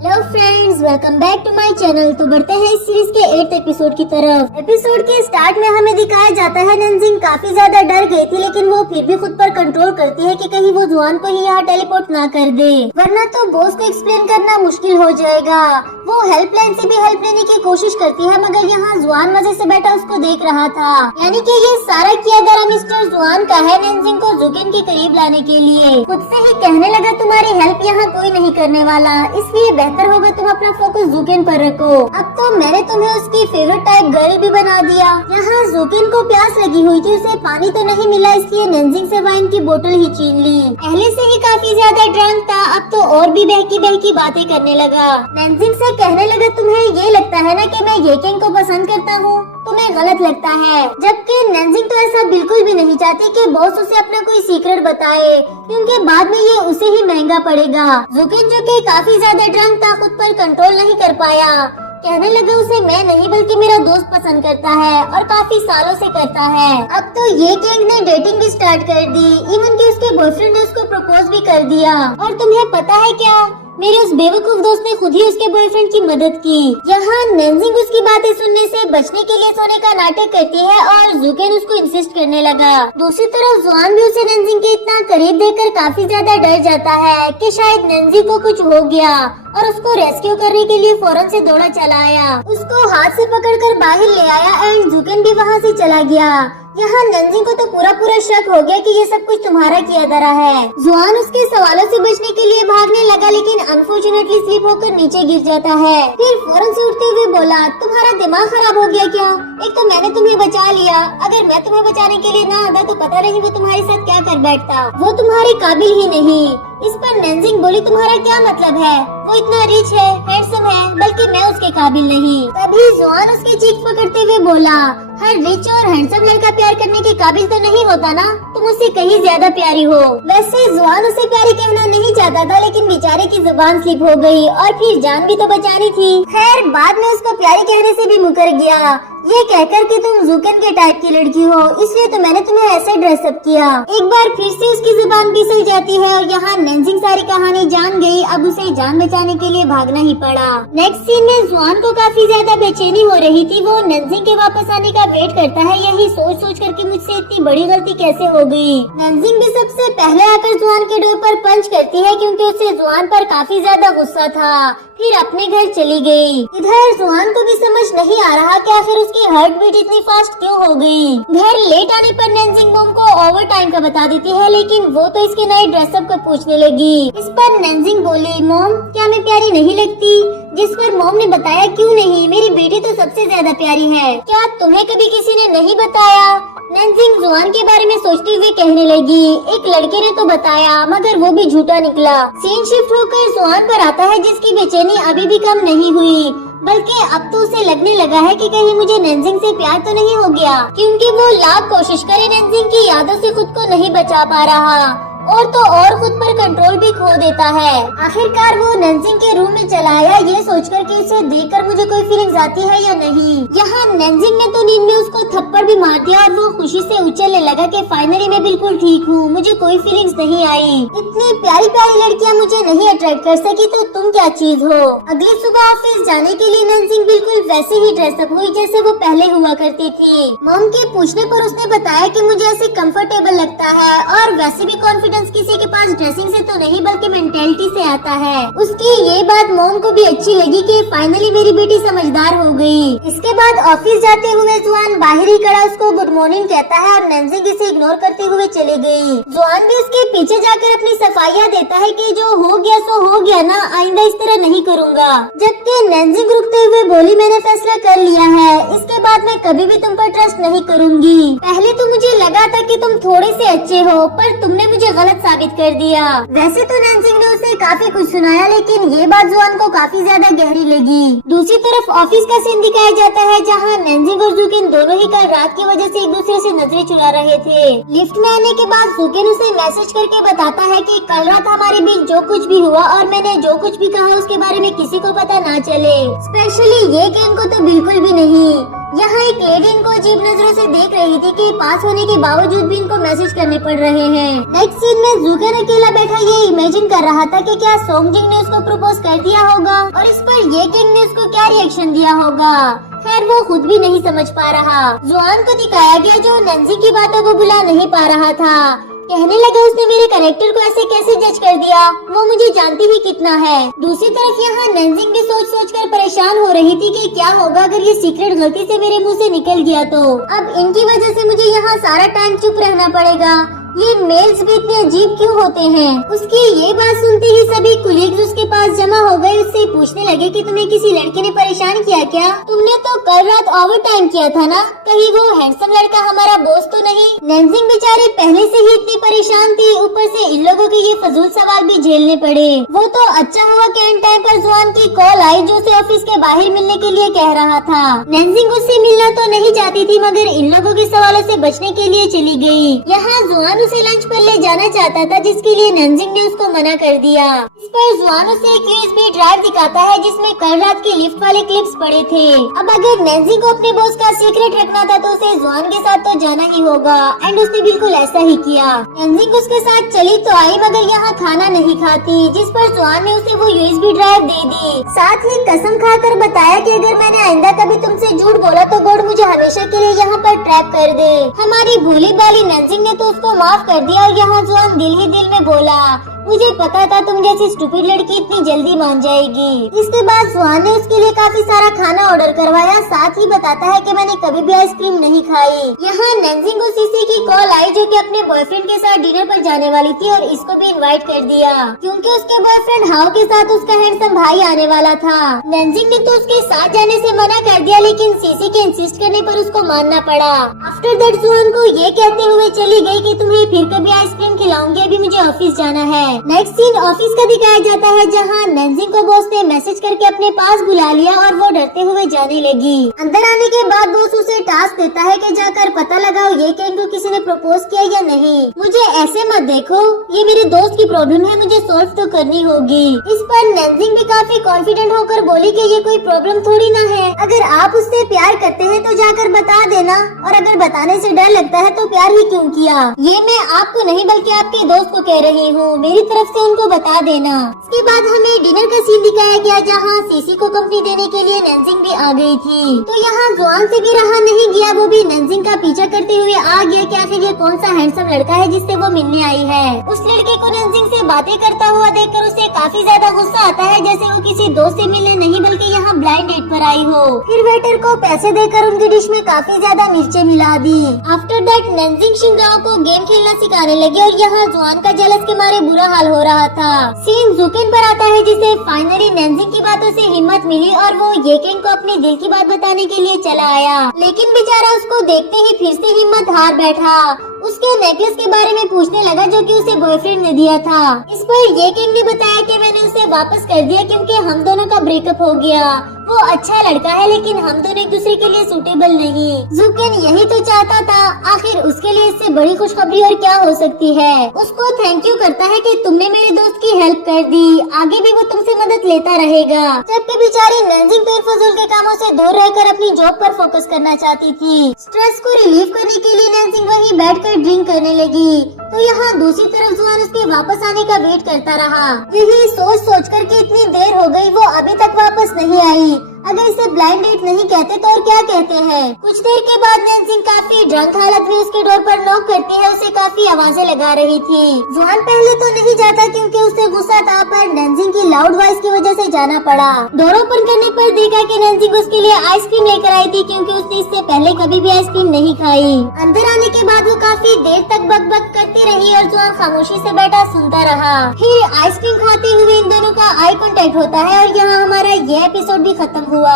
Hello friends, welcome back to my channel. तो बढ़ते हैं इस सीरीज के 8th एपिसोड की तरफ। एपिसोड के स्टार्ट में हमें दिखाया जाता है नंजिंग काफी ज्यादा डर गई थी, लेकिन वो फिर भी खुद पर कंट्रोल करती है कि कहीं वो जुआन को ही यहाँ टेलीपोर्ट ना कर दे, वरना तो बॉस को एक्सप्लेन करना मुश्किल हो जाएगा। वो हेल्पलाइन से भी हेल्प लेने की कोशिश करती है, मगर यहाँ जुआन मजे से बैठा उसको देख रहा था। यानी कि ये सारा किया धरा मिस्टर जुआन का है नंजिंग को जुकिन के करीब लाने के लिए। खुद से ही कहने लगा तुम्हारी हेल्प यहाँ कोई नहीं करने वाला, इसलिए बेहतर होगा तुम अपना फोकस जुकिन पर रखो। अब तो मैंने तुम्हें उसकी फेवरेट टाइप गर्ल भी बना दिया। यहाँ जुकिन को प्यास लगी हुई थी, उसे पानी तो नहीं मिला, इसलिए नंजिंग से वाइन की बोतल ही छीन ली। पहले से ही काफी ज्यादा ड्रंक था, अब तो और भी बहकी बहकी बातें करने लगा। नंजिंग से कहने लगा तुम्हें ये लगता है ना कि मैं ये किंग को पसंद करता हूँ, तुम्हें गलत लगता है। जबकि नंजिंग तो ऐसा बिल्कुल भी नहीं चाहती कि बॉस उसे अपना कोई सीक्रेट बताए, क्योंकि बाद में ये उसे ही महंगा पड़ेगा। जुकिन जो कि काफी ज्यादा ड्रंक था, खुद पर कंट्रोल नहीं कर पाया। कहने लगा उसे मैं नहीं बल्कि मेरा दोस्त पसंद करता है और काफी सालों से करता है। अब तो ये किंग ने डेटिंग भी स्टार्ट कर दी, इवन कि उसके बॉयफ्रेंड ने उसको प्रपोज भी कर दिया। और तुम्हें पता है क्या, मेरे उस बेवकूफ दोस्त ने खुद ही उसके बॉयफ्रेंड की मदद की। यहाँ नंजिंग उसकी बातें सुनने से बचने के लिए सोने का नाटक करती है और जुकिन उसको इंसिस्ट करने लगा। दूसरी तरफ जुआन भी उसे नंजिंग के इतना करीब देखकर काफी ज्यादा डर जाता है कि शायद नंजिंग को कुछ हो गया और उसको रेस्क्यू करने के लिए फौरन से दौड़ा चला आया। उसको हाथ से पकड़कर बाहर ले आया एंड जुकिन भी वहाँ से चला गया। यहाँ नंजिंग को तो पूरा शक हो गया कि ये सब कुछ तुम्हारा किया धरा है। जुआन उसके सवालों से बचने के लिए भागने लगा, लेकिन अनफॉर्चुनेटली स्लिप होकर नीचे गिर जाता है। फिर फौरन से उठते हुए बोला तुम्हारा दिमाग खराब हो गया क्या? एक तो मैंने तुम्हें बचा लिया, अगर मैं तुम्हें बचाने के लिए ना आता तो पता नहीं वो तुम्हारे साथ क्या कर बैठता। वो तुम्हारे काबिल ही नहीं। इस पर नंजिंग बोली तुम्हारा क्या मतलब है? वो इतना रिच है, हैंडसम है, बल्कि मैं उसके काबिल नहीं। तभी जुआन उसकी चीख पकड़ते हुए बोला हर रिच और हैंडसम लड़का प्यार करने के काबिल तो नहीं होता ना, तुम उससे कहीं ज्यादा प्यारी हो। वैसे जुआन उसे प्यारी कहना नहीं चाहता था, लेकिन बेचारे की जुबान स्लिप हो गई और फिर जान भी तो बचानी थी। खैर बाद में उसको प्यारी कहने से भी मुकर गया, ये कहकर कि तुम जुकिन के टाइप की लड़की हो, इसलिए तो मैंने तुम्हें ऐसे ड्रेसअप किया। एक बार फिर से उसकी जुबान फिसल जाती है और यहाँ नंजिंग सारी कहानी जान गई। अब उसे जान बचाने के लिए भागना ही पड़ा। नेक्स्ट सीन में जुआन को काफी ज्यादा बेचैनी हो रही थी। वो नंजिंग के वापस आने का वेट करता है, यही सोच सोच कर कि मुझसे इतनी बड़ी गलती कैसे हो गई। नंजिंग भी सबसे पहले आकर जुआन के डोर पर पंच करती है, क्योंकि उसे जुआन पर काफी ज्यादा गुस्सा था। फिर अपने घर चली गई। इधर जुआन को भी समझ नहीं आ रहा कि आखिर उसकी हार्ट बीट इतनी फास्ट क्यों हो गई। घर लेट आने पर नंजिंग मॉम को ओवर टाइम का बता देती है, लेकिन वो तो इसके नए ड्रेसअप को पूछने लगी। इस पर नंजिंग बोली मॉम क्या मैं प्यारी नहीं लगती? जिस पर मॉम ने बताया क्यों नहीं, मेरी बेटी तो सबसे ज्यादा प्यारी है। क्या तुम्हें कभी किसी ने नहीं बताया? नंजिंग जुआन के बारे में सोचते हुए कहने लगी एक लड़के ने तो बताया, मगर वो भी झूठा निकला। सीन शिफ्ट होकर जुआन पर आता है, जिसकी बेचैनी अभी भी कम नहीं हुई, बल्कि अब तो उसे लगने लगा है कि कहीं मुझे नंजिंग से प्यार तो नहीं हो गया, क्योंकि वो लाख कोशिश करे नंजिंग की यादों से खुद को नहीं बचा पा रहा और तो और खुद पर कंट्रोल भी खो देता है। आखिरकार वो नंजिंग के रूम में चला आया, ये सोचकर कि उसे देखकर मुझे कोई फीलिंग्स आती है या नहीं। यहाँ नंजिंग ने तो नींद में उसको थप्पड़ भी मार दिया और वो खुशी से उछलने लगा कि फाइनली मैं बिल्कुल ठीक हूँ, मुझे कोई फीलिंग्स नहीं आई। इतनी प्यारी प्यारी लड़कियाँ मुझे नहीं अट्रैक्ट कर सकी तो तुम क्या चीज हो। अगली सुबह ऑफिस जाने के लिए नंजिंग बिल्कुल वैसे ही ड्रेसअप हुई जैसे वो पहले हुआ करती थी। मॉम के पूछने पर उसने बताया कि मुझे ऐसे कंफर्टेबल लगता है और वैसे भी कॉन्फिडेंस किसी के पास ड्रेसिंग से तो नहीं बल्कि मेंटेलिटी से आता है। उसकी ये बात मॉम को भी अच्छी लगी कि फाइनली मेरी बेटी समझदार हो गई। इसके बाद ऑफिस जाते हुए जुआन बाहर ही खड़ा उसको गुड मॉर्निंग कहता है और नंजिंग इसे इग्नोर करते हुए चली गई। जुआन भी उसके पीछे जाकर अपनी सफाइयाँ देता है कि जो हो गया सो हो गया ना, आइंदा इस तरह नहीं करूँगा। जबकि नंजिंग रुकते हुए बोली मैंने फैसला कर लिया है, इसके बाद मैं कभी भी तुम पर ट्रस्ट नहीं करूँगी। पहले तो मुझे लगा था कि तुम थोड़े से अच्छे हो, पर तुमने मुझे गलत साबित कर दिया। वैसे तो नंजिंग ने उसे काफी कुछ सुनाया, लेकिन ये बात जुआन को काफी ज्यादा गहरी लगी। दूसरी तरफ ऑफिस का सीन दिखाया जाता है, जहाँ नंजिंग और जुकिन दोनों ही कल रात की वजह से एक दूसरे से नजरें चुरा रहे थे। लिफ्ट में आने के बाद जुकिन उसे मैसेज करके बताता है कि कल रात हमारे बीच जो कुछ भी हुआ और मैंने जो कुछ भी कहा उसके बारे में किसी को पता ना चले, स्पेशली ये गेम को तो बिल्कुल भी नहीं। यहाँ एक लेडी इनको अजीब नजरों से देख रही थी कि पास होने के बावजूद भी इनको मैसेज करने पड़ रहे हैं। नेक्स्ट सीन में जूकेन अकेला बैठा ये इमेजिन कर रहा था कि क्या सोंगजिंग ने उसको प्रपोज कर दिया होगा और इस पर ये किंग ने उसको क्या रिएक्शन दिया होगा। खैर वो खुद भी नहीं समझ पा रहा। जुआन को दिखाया गया जो नैन्सी की बातों को भुला नहीं पा रहा था। कहने लगा उसने मेरे कैरेक्टर को ऐसे कैसे जज कर दिया, वो मुझे जानती ही कितना है। दूसरी तरफ यहाँ नैन्जिंग भी सोच सोच कर परेशान हो रही थी कि क्या होगा अगर ये सीक्रेट गलती से मेरे मुंह से निकल गया तो। अब इनकी वजह से मुझे यहाँ सारा टाइम चुप रहना पड़ेगा। ये मेल्स भी इतने अजीब क्यों होते हैं। उसकी ये बात सुनते ही सभी कुलीग्स उसके पास जमा हो गए। उससे पूछने लगे कि तुम्हें किसी लड़के ने परेशान किया क्या? तुमने तो कल रात ओवर टाइम किया था ना, कहीं वो हैंडसम लड़का हमारा बॉस तो नहीं? नैन्जिंग बेचारे पहले से ही इतनी परेशान थी, ऊपर से इन लोगों के ये फजूल सवाल भी झेलने पड़े। वो तो अच्छा हुआ कि इन टाइम पर जुआन की कॉल आई जो उसे ऑफिस के बाहर मिलने के लिए कह रहा था। नैन्जिंग उससे मिलना तो नहीं चाहती थी मगर इन लोगों के सवालों से बचने के लिए चली गई। यहाँ जुआन उसे लंच पर ले जाना चाहता था जिसके लिए नैन्जिंग ने उसको मना कर दिया। इस पर जुआन उसे एक यूएसबी ड्राइव दिखाता है जिसमें कल रात के लिफ्ट वाले क्लिप्स पड़े थे। अब अगर नैन्जिंग को अपने बॉस का सीक्रेट रखना था तो उसे जुआन के साथ तो जाना ही होगा एंड उसने बिल्कुल ऐसा ही किया। नैन्जिंग उसके साथ चली तो आई मगर यहाँ खाना नहीं खाती, जिस पर जुआन ने उसे वो यूएसबी ड्राइव दे दी। साथ ही कसम खाकर बताया कि अगर मैंने आइंदा कभी तुमसे झूठ बोला तो गॉड मुझे हमेशा के लिए यहाँ पर ट्रैप कर दे। हमारी भोली भाली नैन्जिंग ने तो उसको माफ कर दिया और यहाँ जुआन दिल ही दिल में बोला मुझे पता था तुम जैसी स्टूपिड लड़की इतनी जल्दी मान जाएगी। इसके बाद जुआन ने उसके लिए काफी सारा खाना ऑर्डर करवाया। साथ ही बताता है कि मैंने कभी भी आइसक्रीम नहीं खाई। यहाँ नैन्जिंग को सीसी की कॉल आई जो कि अपने बॉयफ्रेंड के साथ डिनर पर जाने वाली थी और इसको भी इनवाइट कर दिया क्योंकि उसके बॉयफ्रेंड हाउ के साथ उसका हैंडसम भाई आने वाला था। नैन्जिंग ने तो उसके साथ जाने से मना कर दिया लेकिन सीसी के इंसिस्ट करने पर उसको मानना पड़ा। आफ्टर दैट जुआन को ये कहते हुए चली गई कि तुम्हें फिर कभी आइसक्रीम खिलाऊंगी, अभी मुझे ऑफिस जाना है। नेक्स्ट सीन ऑफिस का दिखाया जाता है जहाँ नैन्जिंग को बॉस ने मैसेज करके अपने पास बुला लिया और वो डरते हुए जाने लगी। अंदर आने के बाद बॉस उसे टास्क देता है कि जाकर पता लगाओ ये कि इनको किसी ने प्रपोज किया या नहीं। मुझे ऐसे मत देखो, ये मेरे दोस्त की प्रॉब्लम है, मुझे सॉल्व तो करनी होगी। इस पर नैन्जिंग भी काफी कॉन्फिडेंट होकर बोली कि ये कोई प्रॉब्लम थोड़ी ना है, अगर आप उससे प्यार करते हैं तो जाकर बता देना और अगर बताने से डर लगता है तो प्यार ही क्यों किया। ये मैं आपको नहीं बल्कि आपके दोस्त को कह रही हूँ, मेरी तरफ से उनको बता देना। इसके बाद हमें डिनर का सीन दिखाया गया जहाँ सीसी को कंपनी देने के लिए नैन्जिंग भी आ गई थी। तो यहाँ जुआन से भी रहा नहीं गया, वो भी नैन्जिंग का पीछा करते हुए आ गया कि आखिर ये कौन सा हैंडसम लड़का है जिससे वो मिलने आई है। उस लड़के को नैन्जिंग से बातें करता हुआ देखकर उसे काफी ज्यादा गुस्सा आता है जैसे वो किसी दोस्त से मिलने नहीं बल्कि यहाँ ब्लाइंड डेट पर आई हो। फिर वेटर को पैसे देकर उनकी डिश में काफी ज्यादा मिर्चें मिला दी। आफ्टर दैट नैन्जिंग शिंगाओ को गेम खेलना सिखाने लगी और यहाँ जुआन का जेलस के मारे बुरा हाल हो रहा था। सीन जुकेन पर आता है जिसे फाइनली नैन्जिंग की बातों से हिम्मत मिली और वो येकेन को अपने दिल की बात बताने के लिए चला आया लेकिन बेचारा उसको देखते ही फिर से हिम्मत हार बैठा। उसके नेकलेस के बारे में पूछने लगा जो कि उसे बॉयफ्रेंड ने दिया था। इस पर येकेन ने बताया कि मैंने उसे वापस कर दिया क्योंकि हम दोनों का ब्रेकअप हो गया। वो अच्छा लड़का है लेकिन हम दोनों एक दूसरे के लिए सूटेबल नहीं। जुकेन यही तो चाहता था, आखिर उसके लिए इससे बड़ी खुशखबरी और क्या हो सकती है। उसको थैंक यू करता है कि तुमने मेरे दोस्त की हेल्प कर दी, आगे भी वो तुमसे मदद लेता रहेगा। जबकि बेचारी नैन्जिंग तो फजूल के कामों से दूर रहकर अपनी जॉब पर फोकस करना चाहती थी। स्ट्रेस को रिलीव करने के लिए नैन्जिंग वहीं बैठकर ड्रिंक करने लगी। तो यहाँ दूसरी तरफ जुआन उसके वापस आने का वेट करता रहा। यही सोच सोच कर के इतनी देर हो गई, वो अभी तक वापस नहीं आई। अगर इसे ब्लाइंड डेट नहीं कहते तो और क्या कहते हैं। कुछ देर के बाद नैन्जिंग काफी ड्रंक हालत में उसके डोर पर नॉक करती है, उसे काफी आवाजें लगा रही थी। जुआन पहले तो नहीं जाता क्योंकि उसे गुस्सा था, पर नैन्जिंग की लाउड वॉइस की वजह से जाना पड़ा। डोर ओपन करने पर देखा कि नैन्जिंग उसके लिए आइसक्रीम लेकर आई थी क्योंकि उसने इससे पहले कभी भी आइसक्रीम नहीं खाई। अंदर आने के बाद वो काफी देर तक बक करती रही और जुआन खामोशी से बैठा सुनता रहा। फिर आइसक्रीम खाते हुए इन दोनों का आई कांटेक्ट होता है और यहाँ हमारा ये एपिसोड भी खत्म हुआ।